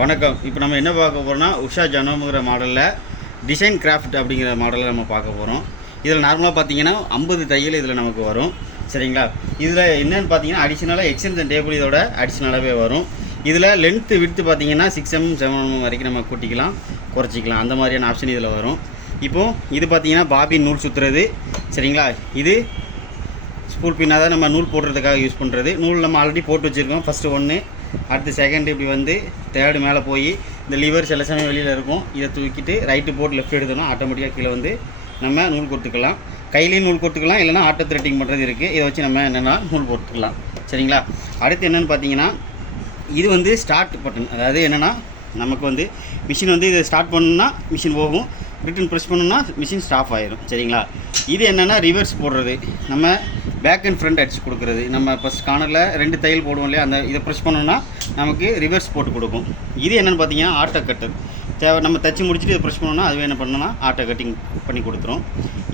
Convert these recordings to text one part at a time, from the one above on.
வணக்கம். இப்போ நம்ம என்ன பார்க்க போகிறோம்னா உஷா ஜனோங்கிற மாடலில் டிசைன் கிராஃப்ட் அப்படிங்கிற மாடலில் நம்ம பார்க்க போகிறோம். இதில் நார்மலாக பார்த்தீங்கன்னா 50 தையல் இதில் நமக்கு வரும். சரிங்களா? இதில் என்னென்னு பார்த்தீங்கன்னா அடிஷ்னலாக எக்ஸ்டென்ஷன் டேபிள் இதோட அடிஷ்னலாகவே வரும். இதில் லென்த்து விடுத்து பார்த்தீங்கன்னா 6 mm 7 mm வரைக்கும் நம்ம கூட்டிக்கலாம் குறைச்சிக்கலாம். அந்த மாதிரியான ஆப்ஷன் இதில் வரும். இப்போது இது பார்த்தீங்கன்னா பாபின் நூல் சுற்றுறது. சரிங்களா? இது ஸ்பூல் பின்னாக தான் நம்ம நூல் போடுறதுக்காக யூஸ் பண்ணுறது. நூல் நம்ம ஆல்ரெடி போட்டு வச்சுருக்கோம். ஃபஸ்ட்டு 1, அடுத்து செகண்ட், இப்படி வந்து தேர்டு மேலே போய் இந்த லிவர் சில சமயம் வெளியில் இருக்கும். இதை தூக்கிட்டு ரைட்டு போட்டு லெஃப்ட் எடுத்தோம்னா ஆட்டோமேட்டிக்காக கீழே வந்து நம்ம நூல் கொடுத்துக்கலாம். கையிலையும் நூல் கொடுத்துக்கலாம், இல்லைனா ஆட்டோ த்ரெட்டிங் பண்ணுறது இருக்குது. இதை வச்சு நம்ம என்னென்னா நூல் போட்டுக்கலாம். சரிங்களா? அடுத்து என்னென்னு பார்த்தீங்கன்னா இது வந்து ஸ்டார்ட் பட்டன். அதாவது என்னென்னா நமக்கு வந்து மிஷின் வந்து இதை ஸ்டார்ட் பண்ணணுன்னா மிஷின் போகும், ரிட்டன் ப்ரெஸ் பண்ணணுன்னா மிஷின் ஸ்டாப் ஆகிடும். சரிங்களா? இது என்னென்னா ரிவர்ஸ் போடுறது, நம்ம பேக் அண்ட் ஃப்ரண்ட் அடிச்சு கொடுக்குறது. நம்ம இப்போ ஸ்கானரில் 2 தையல் போடுவோம் இல்லையா, அந்த இதை ப்ரெஸ் பண்ணோன்னா நமக்கு ரிவர்ஸ் போட்டு கொடுக்கும். இது என்னென்னு பார்த்தீங்கன்னா ஆட்டோ கட்டர். தேவை நம்ம தச்சு முடிச்சுட்டு இதை ப்ரெஸ் பண்ணோன்னா அதுவே என்ன பண்ணோன்னா ஆட்டோ கட்டிங் பண்ணி கொடுத்துரும்.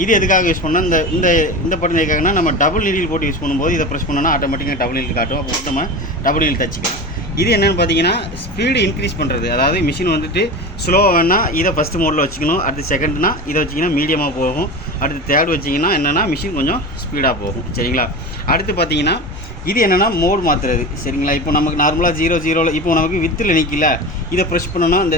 இது எதுக்காக யூஸ் பண்ணால் இந்த பட்டன் எதுக்காகனா நம்ம டபுள் நீடில் போட்டு யூஸ் பண்ணும்போது இதை ப்ரெஸ் பண்ணோன்னா ஆட்டோமேட்டிக்காக டபுள் நீடில் காட்டும். அப்போ நம்ம டபுள் நீடில் தச்சுக்கலாம். இது என்னென்னு பார்த்தீங்கன்னா ஸ்பீடு இன்க்ரீஸ் பண்ணுறது. அதாவது மிஷின் வந்துட்டு ஸ்லோவாக வேணால் இதை ஃபஸ்ட்டு மோடில் வச்சுக்கணும், அடுத்து செகண்ட்னா இதை வச்சிங்கன்னா மீடியமாக போகும், அடுத்து தேர்டு வச்சிங்கன்னா என்னென்னா மிஷின் கொஞ்சம் ஸ்பீடாக போகும். சரிங்களா? அடுத்து பார்த்தீங்கன்னா இது என்னென்னா மோடு மாற்றுறது. சரிங்களா? இப்போ நமக்கு நார்மலாக 0 இப்போ நமக்கு வித்தில் நிற்கல, இதை ப்ரெஸ் பண்ணோன்னா அந்த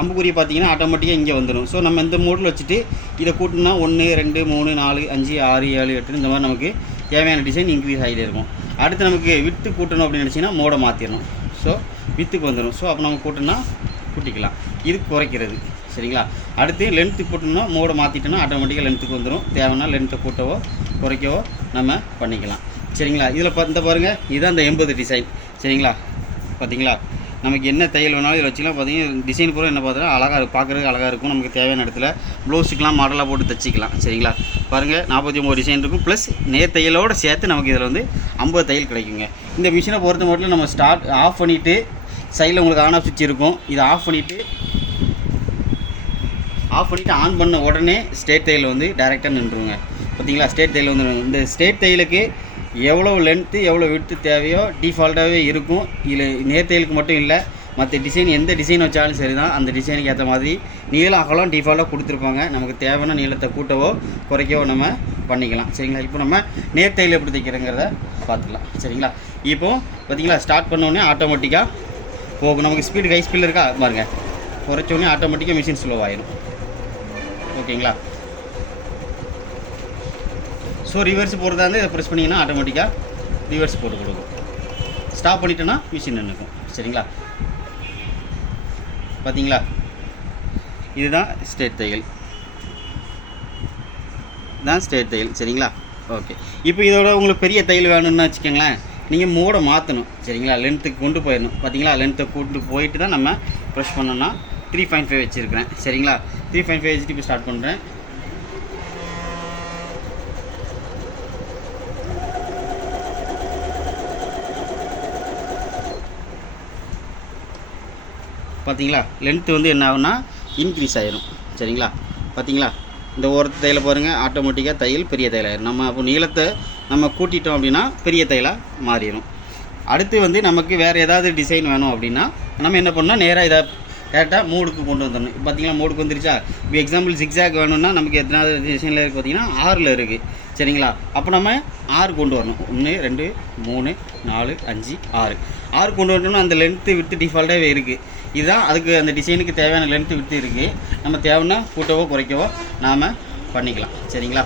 அம்புக்குறியை பார்த்தீங்கன்னா ஆட்டோமேட்டிக்காக இங்கே வந்துடும். ஸோ நம்ம இந்த மோடில் வச்சுட்டு இதை கூட்டினா 1 2 3 4 5 6 7 8 இந்த மாதிரி நமக்கு தேவையான டிசைன் இன்க்ரீஸ் ஆகிட்டே இருக்கும். அடுத்து நமக்கு வித்து கூட்டணும் அப்படின்னு நினச்சிங்கன்னா மோடை மாற்றிடணும். ஸோ வித்துக்கு வந்துடும். ஸோ அப்போ நம்ம கூட்டினா கூட்டிக்கலாம். இது குறைக்கிறது. சரிங்களா? அடுத்து லென்த்து கூட்டணும்னா மோடை மாற்றிட்டோன்னா ஆட்டோமேட்டிக்காக லென்த்துக்கு வந்துடும். தேவைன்னா லென்த்தை கூட்டவோ குறைக்கவோ நம்ம பண்ணிக்கலாம். சரிங்களா? இதில் இந்த பாருங்கள், இதுதான் அந்த 80 டிசைன். சரிங்களா? பார்த்தீங்களா? நமக்கு என்ன தையல் வேணாலும் இதில் வச்சுக்கலாம். பார்த்தீங்கன்னா டிசைன் பூரா என்ன பார்த்தோன்னா அழகாக இருக்கும், பார்க்குறதுக்கு அழகாக இருக்கும். நமக்கு தேவையான இடத்துல ப்ளவுஸுக்கெலாம் மாடலாக போட்டு தைச்சிக்கலாம். சரிங்களா? பாருங்கள், 49 டிசைன் இருக்கும். ப்ளஸ் நேர் தையலோடு சேர்த்து நமக்கு இதில் வந்து 50 தையல் கிடைக்குங்க. இந்த மிஷினை பொறுத்த மட்டும் நம்ம ஸ்டார்ட் ஆஃப் பண்ணிவிட்டு சைடில் உங்களுக்கு ஆன் ஆஃப் சுவிட்ச் இருக்கும். இதை ஆஃப் பண்ணிவிட்டு ஆன் பண்ண உடனே ஸ்ட்ரெயிட் தையல் வந்து டைரெக்டாக நின்றுருங்க. பார்த்தீங்களா? ஸ்ட்ரெயிட் தையல் வந்துடும். இந்த ஸ்ட்ரெயிட் தையலுக்கு எவ்வளோ லென்த்து எவ்வளோ விட்த்து தேவையோ டிஃபால்ட்டாகவே இருக்கும். இதில் நேர் தையலுக்கு மட்டும் இல்லை, மற்ற டிசைன் எந்த டிசைன் வச்சாலும் சரி தான், அந்த டிசைனுக்கு ஏற்ற மாதிரி நீளம் அகலம் டிஃபால்ட்டாக கொடுத்துருப்பாங்க. நமக்கு தேவையான நீளத்தை கூட்டவோ குறைக்கவோ நம்ம பண்ணிக்கலாம். சரிங்களா? இப்போ நம்ம நேர் தையல் எப்படி தைக்கிறோங்கிறத பார்த்துக்கலாம். சரிங்களா? இப்போது பார்த்தீங்களா ஸ்டார்ட் பண்ணோடனே ஆட்டோமேட்டிக்காக போகும். நமக்கு ஸ்பீடு கை ஸ்பீடில் இருக்கா பாருங்கள், குறைச்சோடனே ஆட்டோமேட்டிக்காக மிஷின் ஸ்லோ ஆயிடும். ஓகேங்களா? ஸோ ரிவர்ஸ் போடுறதா இருந்தால் இதை ப்ரெஸ் பண்ணிங்கன்னா ஆட்டோமேட்டிக்காக ரிவர்ஸ் போட்டு கொடுக்கும். ஸ்டாப் பண்ணிட்டோன்னா மிஷின் நின்றுக்கும். சரிங்களா? பார்த்தீங்களா? இதுதான் ஸ்ட்ரெயிட் தையல். சரிங்களா? ஓகே. இப்போ இதோட உங்களுக்கு பெரிய தையல் வேணும்னு வச்சுக்கோங்களேன், நீங்கள் மோடை மாற்றணும். சரிங்களா? லென்த்துக்கு கொண்டு போயிடணும். பார்த்தீங்களா? லென்த்தை கொண்டு போயிட்டு தான் நம்ம ப்ரெஸ் பண்ணோன்னா 3.5 வச்சுருக்கிறேன். சரிங்களா? 3.5 வச்சுட்டு இப்போ ஸ்டார்ட் பண்ணுறேன். பார்த்தீங்களா? லென்த்து வந்து என்ன ஆகுனா இன்க்ரீஸ் ஆகிடும். சரிங்களா? பார்த்தீங்களா? இந்த ஓரத்து தையலை பாருங்கள், ஆட்டோமேட்டிக்காக தையல் பெரிய தையல் ஆயிடும். நம்ம அப்போ நீளத்தை நம்ம கூட்டிட்டோம் அப்படின்னா பெரிய தையலாக மாறிடும். அடுத்து வந்து நமக்கு வேறு ஏதாவது டிசைன் வேணும் அப்படின்னா நம்ம என்ன பண்ணால் நேராக இதை டேரெக்டாக மோடுக்கு கொண்டு வந்துடணும். இப்போ பார்த்தீங்களா மோடுக்கு வந்துருச்சா? இப்போ எக்ஸாம்பிள் ஜிக்ஸாக் வேணும்னா நமக்கு எத்தனாவது டிசைனில் இருக்குது பார்த்தீங்கன்னா 6ல் இருக்குது. சரிங்களா? அப்போ நம்ம 6 கொண்டு வரணும். 1 2 3 4 5 6 கொண்டு வரணும்னா அந்த லென்த்து விட்டு டிஃபால்ட்டாகவே இருக்குது. இதுதான் அதுக்கு அந்த டிசைனுக்கு தேவையான லென்த்து விட்டு இருக்குது. நம்ம தேவைன்னா கூட்டவோ குறைக்கவோ நாம் பண்ணிக்கலாம். சரிங்களா?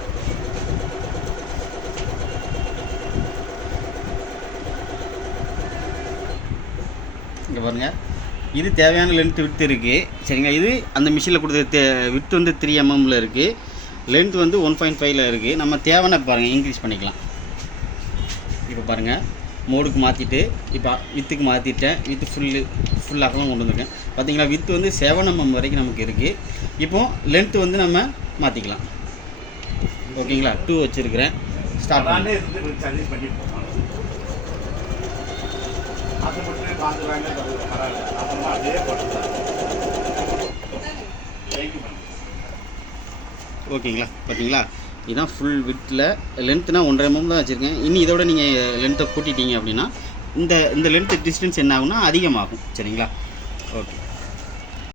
இங்கே பாருங்கள், இது தேவையான லென்த்து விட்டு இருக்குது. சரிங்களா? இது அந்த மிஷினில் கொடுத்த விட்டு வந்து 3 mmல இருக்குது. லென்த் வந்து 1.5ல் இருக்குது. நம்ம தேவைன்னா பாருங்கள் இன்க்ரீஸ் பண்ணிக்கலாம். இப்போ பாருங்கள், மோடுக்கு மாற்றிட்டு இப்போ வித்துக்கு மாற்றிட்டேன். வித்து ஃபுல்லாகலாம் கொண்டு வந்துருக்கேன். பார்த்தீங்களா? வித்து வந்து 7 mm வரைக்கும் நமக்கு இருக்குது. இப்போது லென்த்து வந்து நம்ம மாற்றிக்கலாம். ஓகேங்களா? 2 வச்சுருக்கிறேன். ஸ்டார்ட் பண்ணி ஓகேங்களா? பார்த்தீங்களா? இதுதான் ஃபுல் வித்தில். லென்த்துனா 1.5 mm தான் வச்சுருக்கேன். இன்னும் இதோட நீங்கள் லென்த்தை கூட்டிட்டீங்க அப்படின்னா இந்த லென்த்து டிஸ்டன்ஸ் என்ன ஆகும்னா அதிகமாகும். சரிங்களா? ஓகே.